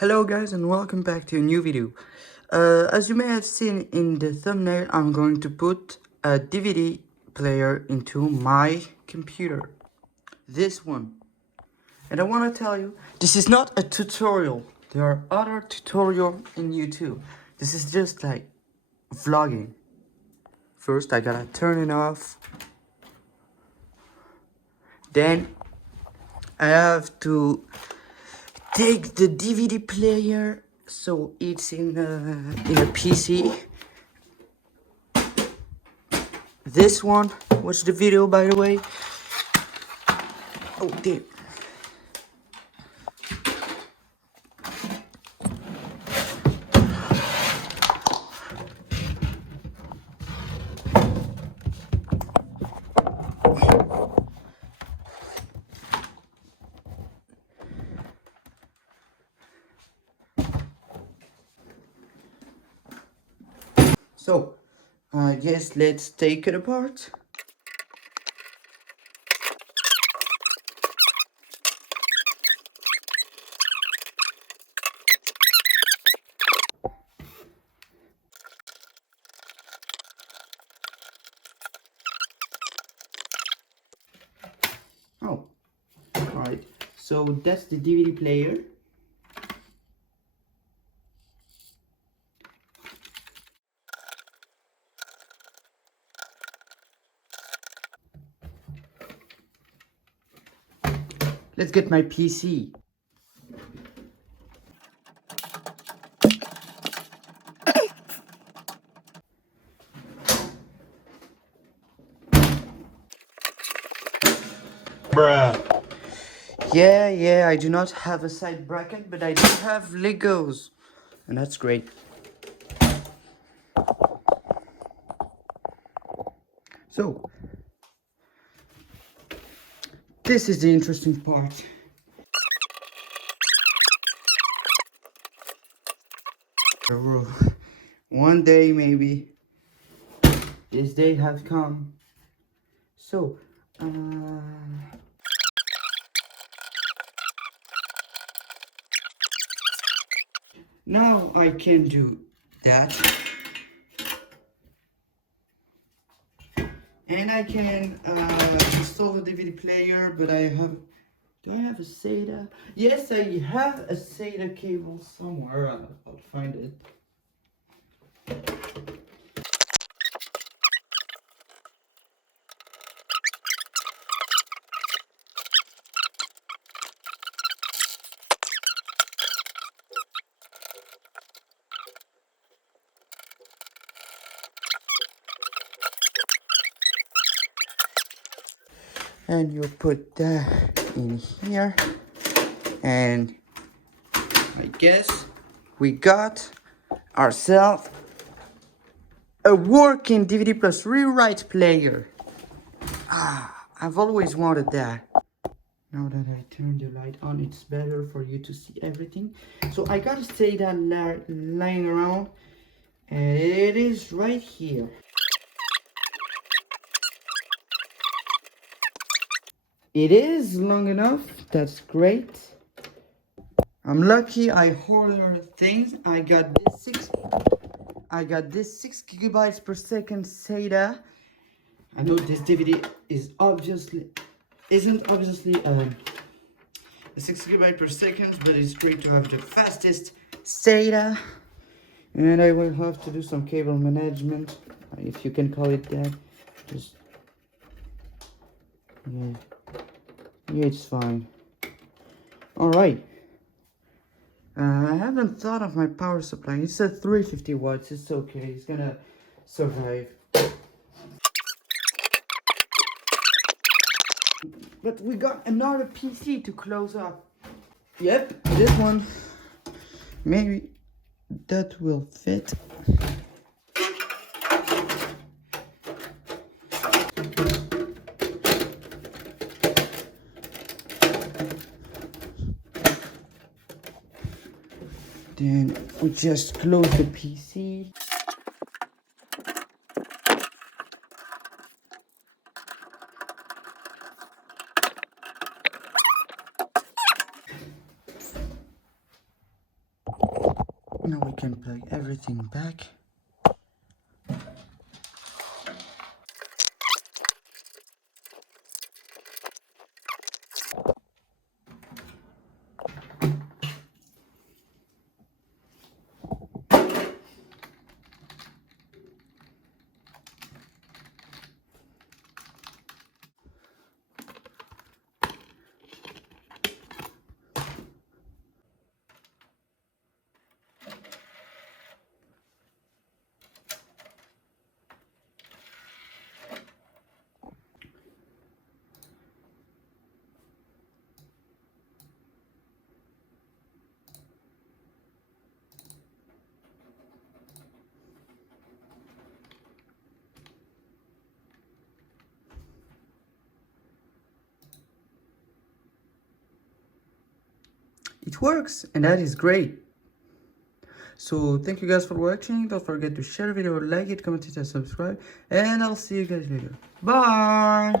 Hello guys and welcome back to a new video. As you may have seen in the thumbnail, I'm going to put a DVD player into my computer. This one. And I want to tell you, this is not a tutorial. There are other tutorials in YouTube. This is just like vlogging. First I gotta turn it off. Then I have to take the DVD player so it's in a PC. This one, watch the video by the way. Oh damn. So, I guess let's take it apart. Oh, alright. So that's the DVD player. Let's get my PC. Bruh. Yeah, I do not have a side bracket, but I do have Legos. And that's great. So, this is the interesting part. One day maybe, this day has come. So, now I can do that. And I can install the DVD player, but do I have a SATA? Yes, I have a SATA cable somewhere. I'll find it. And you put that in here. And I guess we got ourselves a working DVD plus rewrite player. I've always wanted that. Now that I turn the light on, it's better for you to see everything. So I gotta say that lying around, and it is right here. It is long enough, that's great. I'm lucky I ordered things. I got this 6 gigabytes per second SATA. I know this DVD isn't obviously a 6 gigabyte per second, but it's great to have the fastest SATA. And I will have to do some cable management, if you can call it that. Just yeah, it's fine. All right. I haven't thought of my power supply. It's at 350 watts. It's okay. It's gonna survive. But we got another PC to close up. Yep, this one. Maybe that will fit. Then we just close the PC. Now we can plug everything back. It works, and that is great. So thank you guys for watching. Don't forget to share the video, like it, comment it, and subscribe. And I'll see you guys later. Bye!